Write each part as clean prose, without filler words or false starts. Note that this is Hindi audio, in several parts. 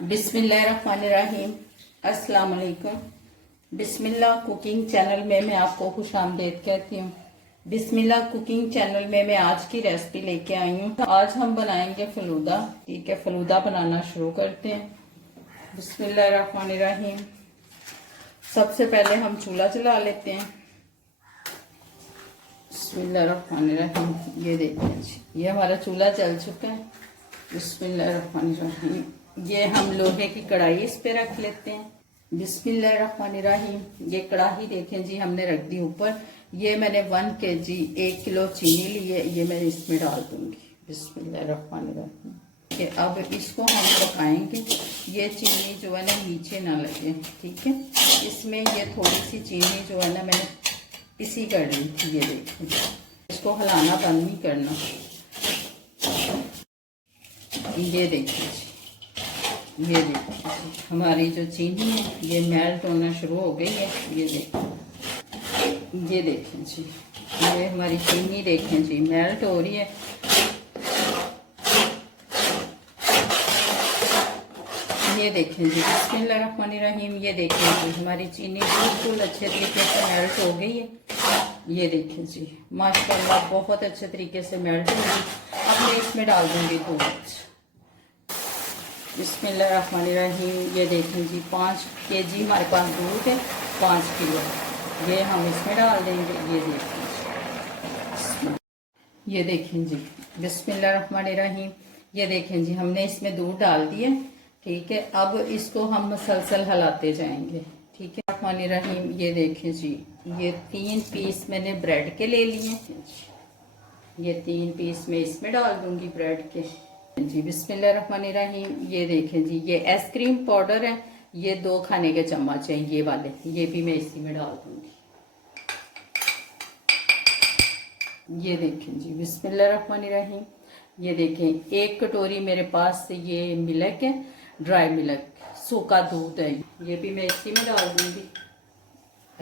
बिस्मिल्लाहिर्रहमानिर्रहीम। अस्सलाम वालेकुम। बिस्मिल्लाह कुकिंग चैनल में मैं आपको खुश आमदीद कहती हूँ। बिस्मिल्लाह कुकिंग चैनल में मैं आज की रेसिपी लेके आई हूँ। तो आज हम बनाएंगे फलूदा। ठीक है, फलूदा बनाना शुरू करते हैं। बिस्मिल्लाहिर्रहमानिर्रहीम। सबसे पहले हम चूल्हा जला लेते हैं। बिस्मिल्लाहिर्रहमानिर्रहीम। ये देखिए जी, ये हमारा चूल्हा जल चुका है। बिस्मिल्लाहिर्रहमानिर्रहीम। ये हम लोहे की कढ़ाई इस पे रख लेते हैं। बिस्मिल्लाहिर्रहमानिर्रहीम। ये कढ़ाई देखें जी, हमने रख दी ऊपर। ये मैंने 1 kg 1 किलो चीनी ली है, ये मैं इसमें डाल दूंगी। बिस्मिल्लाहिर्रहमानिर्रहीम। अब इसको हम पकाएंगे। ये चीनी जो है ना नीचे ना लगे, ठीक है। इसमें ये थोड़ी सी चीनी जो है ना मैंने पिसी कर ली थी। ये देखिए, इसको हिलाना बंद नहीं करना। ये देखिए जी, ये देखिए हमारी जो चीनी है ये मेल्ट होना शुरू हो गई है। ये देखें जी, ये हमारी चीनी देखें जी मेल्ट हो रही है। ये देखें जी, बिस्मिल्लाहिर्रहमानिर्रहीम। ये देखें जी, हमारी चीनी बिल्कुल अच्छे तरीके से मेल्ट हो गई है। ये देखें जी, माशाल्लाह बहुत अच्छे तरीके से मेल्ट हो गई। अब मैं इसमें डाल दूंगी दूध। बिस्मिल्लाहिर्रहमानिर्रहीम। ये देखें जी, 5 kg हमारे पास दूध है, 5 किलो। ये हम इसमें डाल देंगे। ये देखें जी, बिस्मिल्लाहिर्रहमानिर्रहीम। ये देखें जी, हमने इसमें दूध डाल दिया। ठीक है, अब इसको हम मुसलसल हिलाते जाएंगे। ठीक है, रहमानिर्रहीम। ये देखें जी, ये 3 पीस मैंने ब्रेड के ले लिए। ये 3 पीस मैं इसमें डाल दूंगी ब्रेड के जी। बिस्मिल्लाहिर्रहमानिर्रहीम। ये देखें जी, ये आइसक्रीम पाउडर है, ये 2 खाने के चम्मच हैं ये वाले, ये भी मैं इसी में डाल दूंगी। ये देखें जी, बिस्मिल्लाहिर्रहमानिर्रहीम। ये देखें 1 कटोरी मेरे पास ये मिल्क है, ड्राई मिल्क, सूखा दूध है, ये भी मैं इसी में डाल दूंगी।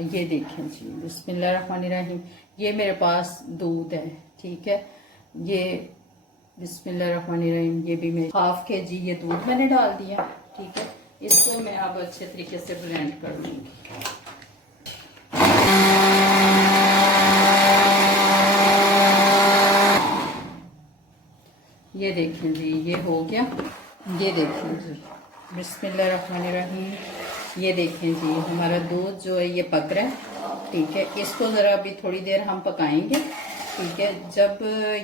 ये देखें जी, बिस्मिल्लाहिर्रहमानिर्रहीम। ये मेरे पास दूध है, ठीक है। ये बिस्मिल्लाहिर्रहमानिर्रहीम। ये भी मैं 1/2 kg ये दूध मैंने डाल दिया। ठीक है, इसको मैं अब अच्छे तरीके से ब्लेंड कर लूंगी। ये देखें जी, ये हो गया। ये देखें जी, बिस्मिल्लाहिर्रहमानिर्रहीम। ये देखें जी, हमारा दूध जो है ये पक रहा है। ठीक है, इसको ज़रा अभी थोड़ी देर हम पकाएंगे। ठीक है, जब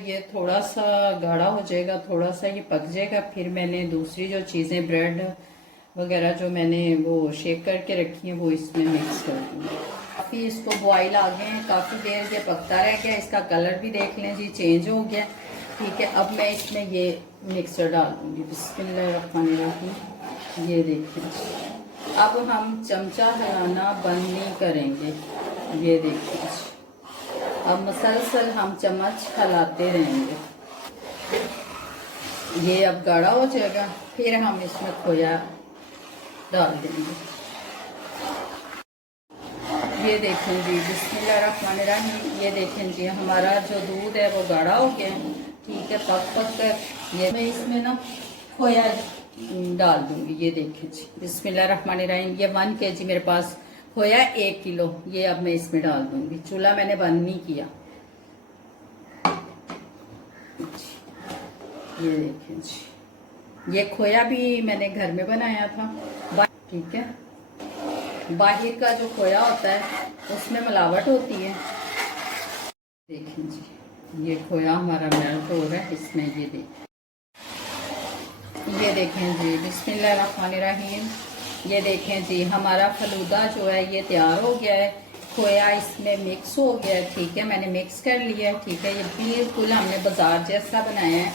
ये थोड़ा सा गाढ़ा हो जाएगा, थोड़ा सा ये पक जाएगा, फिर मैंने दूसरी जो चीज़ें ब्रेड वगैरह जो मैंने वो शेक करके रखी हैं वो इसमें मिक्स कर दूँगी। काफ़ी इसको बॉयल आ गए हैं, काफ़ी देर ये पकता रह गया। इसका कलर भी देख लें जी, चेंज हो गया। ठीक है, अब मैं इसमें ये मिक्सर डाल दूँगी। बिस्मिल्लाहिर्रहमानिर्रहीम। ये देखिए, अब हम चमचा हिलाना बंद नहीं करेंगे। ये देखिए, अब मुसलसल हम चम्मच हिलाते रहेंगे। ये अब गाढ़ा हो जाएगा, फिर हम इसमें खोया डाल देंगे। ये देखें जी, बिस्मिल्लाहिर्रहमानिर्रहीम। ये देखें जी, हमारा जो दूध है वो गाढ़ा हो गया है। ठीक है, पक कर ये मैं इसमें ना खोया डाल दूंगी। ये देखें जी, बिस्मिल्लाहिर्रहमानिर्रहीम। ये 1 kg मेरे पास खोया 1 किलो, ये अब मैं इसमें डाल दूंगी। चूल्हा मैंने बंद नहीं किया। ये देखें जी, ये खोया भी मैंने घर में बनाया था। ठीक है, बाहर का जो खोया होता है उसमें मिलावट होती है। देखें जी, ये खोया हमारा मेल्ट हो रहा है इसमें। ये देखें जी, बिस्मिल्लाहिर्रहमानिर्रहीम। ये देखें जी, हमारा फलूदा जो है ये तैयार हो गया है। खोया इसमें मिक्स हो गया है। ठीक है, मैंने मिक्स कर लिया है। ठीक है, ये बिल्कुल हमने बाजार जैसा बनाया है।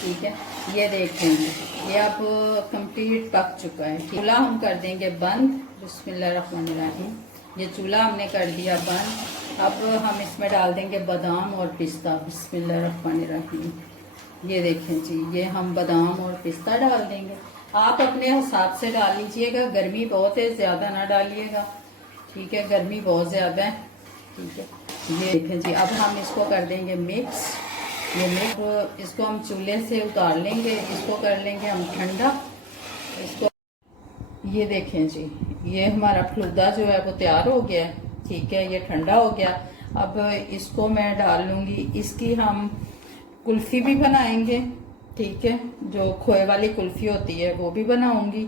ठीक है, ये देखें जी, ये अब कंप्लीट पक चुका है। चूल्हा हम कर देंगे बंद। बिस्मिल्लाहिर्रहमानिर्रहीम। ये चूल्हा हमने कर दिया बंद। अब हम इसमें डाल देंगे बादाम और पिस्ता। बिस्मिल्लाहिर्रहमानिर्रहीम। ये देखें जी, ये हम बादाम और पिस्ता डाल देंगे। आप अपने हिसाब से डाल लीजिएगा, गर्मी बहुत है, ज़्यादा ना डालिएगा। ठीक है, गर्मी बहुत ज़्यादा है। ठीक है, ये देखें जी, अब हम इसको कर देंगे मिक्स। ये मिक्स इसको हम चूल्हे से उतार लेंगे, इसको कर लेंगे हम ठंडा। इसको ये देखें जी, ये हमारा फलूदा जो है वो तैयार हो गया है। ठीक है, ये ठंडा हो गया। अब इसको मैं डाल लूंगी। इसकी हम कुल्फी भी बनाएंगे। ठीक है, जो खोए वाली कुल्फी होती है वो भी बनाऊंगी।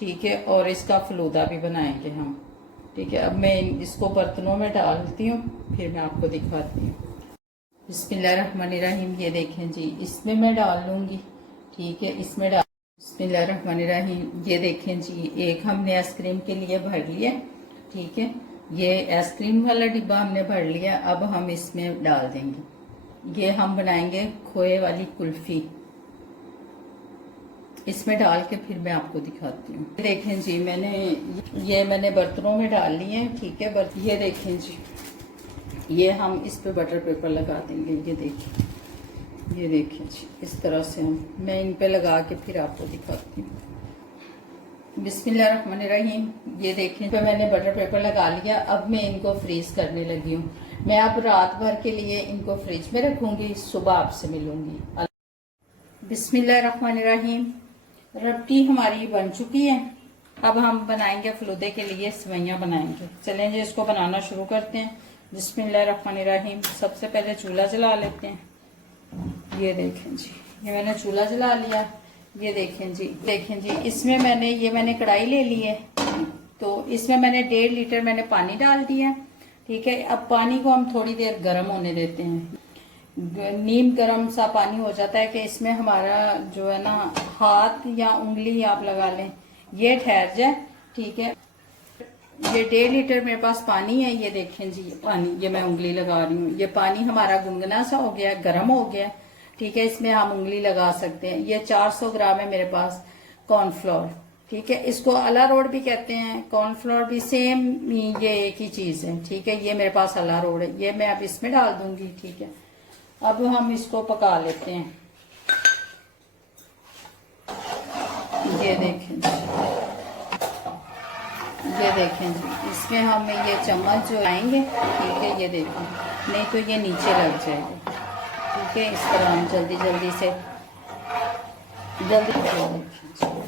ठीक है, और इसका फलूदा भी बनाएंगे हम। ठीक है, अब मैं इसको बर्तनों में डालती हूँ, फिर मैं आपको दिखाती हूँ। बिस्मिल्लाहिर्रहमानिर्रहीम। ये देखें जी, इसमें मैं डाल लूंगी। ठीक है, इसमें डाल बिस्मिल्लाहिर्रहमानिर्रहीम। ये देखें जी, एक हमने आइसक्रीम के लिए भर लिया। ठीक है, ये आइसक्रीम वाला डिब्बा हमने भर लिया। अब हम इसमें डाल देंगे। ये हम बनाएंगे खोए वाली कुल्फी। इसमें डाल के फिर मैं आपको दिखाती हूँ। देखें जी, मैंने बर्तनों में डाल लिए हैं। ठीक है, ये देखें जी, ये हम इस पे बटर पेपर लगा देंगे। ये देखें जी, इस तरह से मैं इन पे लगा के फिर आपको दिखाती हूँ। बिस्मिल्लाहिर्रहमानिर्रहीम। ये देखें, पे मैंने बटर पेपर लगा लिया। अब मैं इनको फ्रीज करने लगी हूँ। मैं अब रात भर के लिए इनको फ्रिज में रखूंगी, सुबह आपसे मिलूंगी। बिस्मिल्लाहिर्रहमानिर्रहीम। रबड़ी हमारी बन चुकी है। अब हम बनाएंगे फलूदे के लिए सेवइयां बनाएंगे। चलें जी, इसको बनाना शुरू करते हैं। बिस्मिल्लाहिर्रहमानिर्रहीम। सबसे पहले चूल्हा जला लेते हैं। ये देखें जी, ये मैंने चूल्हा जला लिया। ये देखें जी, इसमें मैंने कढ़ाई ले ली है। तो इसमें मैंने 1.5 लीटर मैंने पानी डाल दिया। ठीक है, अब पानी को हम थोड़ी देर गर्म होने देते हैं। नीम गर्म सा पानी हो जाता है कि इसमें हमारा जो है ना, हाथ या उंगली आप लगा लें, ये ठहर जाए। ठीक है, ये 1.5 लीटर मेरे पास पानी है। ये देखें जी, पानी, ये मैं उंगली लगा रही हूँ। ये पानी हमारा गुनगुना सा हो गया, गर्म हो गया। ठीक है, इसमें हम उंगली लगा सकते हैं। ये 400 ग्राम है मेरे पास कॉर्नफ्लोर। ठीक है, इसको अलारोड भी कहते हैं, कॉर्नफ्लोर भी सेम, ये एक ही चीज है। ठीक है, ये मेरे पास अलारोड है। ये मैं अब इसमें डाल दूंगी। ठीक है, अब हम इसको पका लेते हैं। ये देखें जी, इसमें हम ये चम्मच जो आएंगे। ठीक है, ये देखें, नहीं तो ये नीचे लग जाएगा। ठीक है, इस तरह हम जल्दी से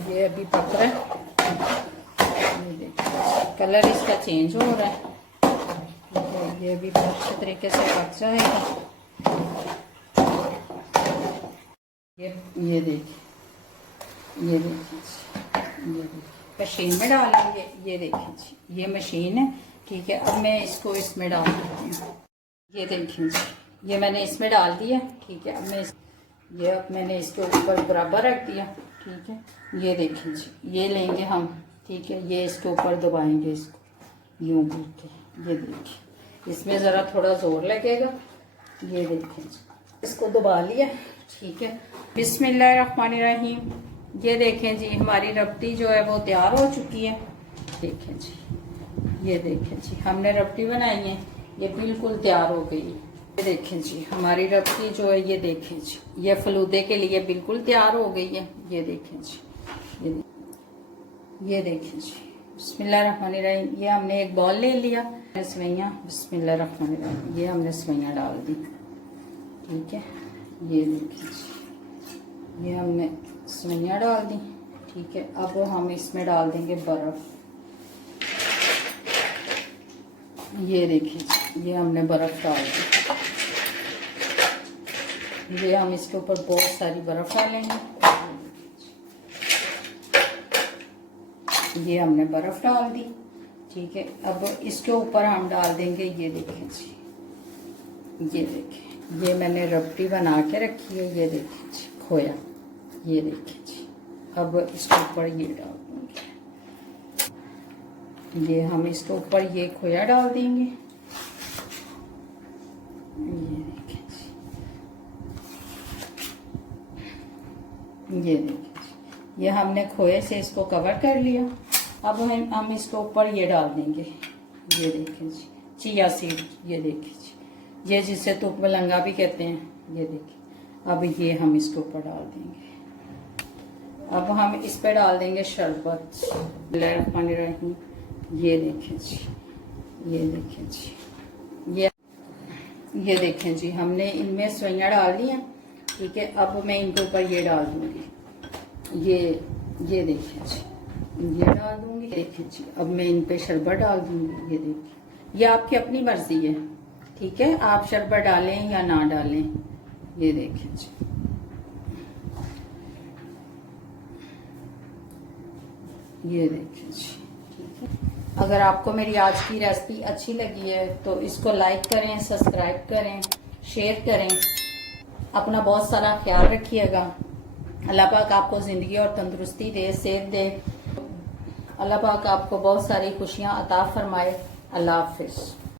ये अभी पक रहा है। ये देखिए, कलर इसका चेंज हो रहा है। ठीक है, ये भी बहुत अच्छे तरीके से पक जाएगा। ये देखिए, मशीन में डालेंगे। ये देखिए जी, ये मशीन है। ठीक है, अब मैं इसको इसमें डाल देती हूँ। ये देखिए जी, ये मैंने इसमें डाल दिया। ठीक है, अब मैंने इसके ऊपर बराबर रख दिया। ठीक है, ये देखिए जी, ये लेंगे हम। ठीक है, ये इसके ऊपर दबाएंगे इसको यूं करके। ये देखिए, इसमें ज़रा थोड़ा जोर लगेगा। ये देखिए जी, इसको दबा लिया। ठीक है, बिस्मिल्लाहिर्रहमानिर्रहीम। ये देखें जी, हमारी रबड़ी जो है वो तैयार हो चुकी है। देखें जी, ये देखें जी, हमने रबड़ी बनाई है, ये बिल्कुल तैयार हो गई है। ये देखें जी, हमारी रबड़ी जो है, ये देखें जी, ये फलूदे के लिए बिल्कुल तैयार हो गई है। ये देखें जी, ये देखें जी, बिस्मिल्लाहिर्रहमानिर्रहीम। ये हमने एक बॉल ले लिया, सेवइयां, बिस्मिल्लाहिर्रहमानिर्रहीम, ये हमने सेवइयां डाल दी। ठीक है, ये देखिए जी, ये हमने सेवइयां डाल दी। ठीक है, अब हम इसमें डाल देंगे बर्फ। ये देखिए जी, ये हमने बर्फ डाल दी। ये हम इसके ऊपर बहुत सारी बर्फ डालेंगे। ये हमने बर्फ डाल दी। ठीक है, अब इसके ऊपर हम डाल देंगे। ये देखें जी, ये देखें, ये मैंने रबड़ी बना के रखी है। ये देखें जी, खोया। ये देखें जी, अब इसके ऊपर ये डाल देंगे। ये हम इसके ऊपर ये खोया डाल देंगे। ये देखें जी, ये देखें जी, ये हमने खोए से इसको कवर कर लिया। अब हम इसके ऊपर ये डाल देंगे। ये देखें जी, चिया सीड। ये देखें जी, ये जिसे तुप मलंगा भी कहते हैं। ये देखें, अब ये हम इसके ऊपर डाल देंगे। अब हम इस पे डाल देंगे शरबत। बिस्मिल्लाहिर्रहमानिर्रहीम। ये देखें जी, ये देखें जी, ये देखें जी, हमने इनमें सेवइयां डाल दी हैं। ठीक है, अब मैं इनके ऊपर ये डाल दूंगी। ये ये देखिए जी, ये डाल दूंगी। देखिए जी, अब मैं इन पे शरबत डाल दूंगी। ये देखिए, ये आपकी अपनी मर्जी है, ठीक है, आप शरबत डालें या ना डालें। ये देखिए जी, ये देखिए जी, ठीक है। अगर आपको मेरी आज की रेसिपी अच्छी लगी है तो इसको लाइक करें, सब्सक्राइब करें, शेयर करें। अपना बहुत सारा ख्याल रखिएगा। अल्लाह पाक आपको जिंदगी और तंदुरुस्ती दे, सेहत दे। अल्लाह पाक आपको बहुत सारी खुशियां अता फरमाए। अल्लाह हाफिज।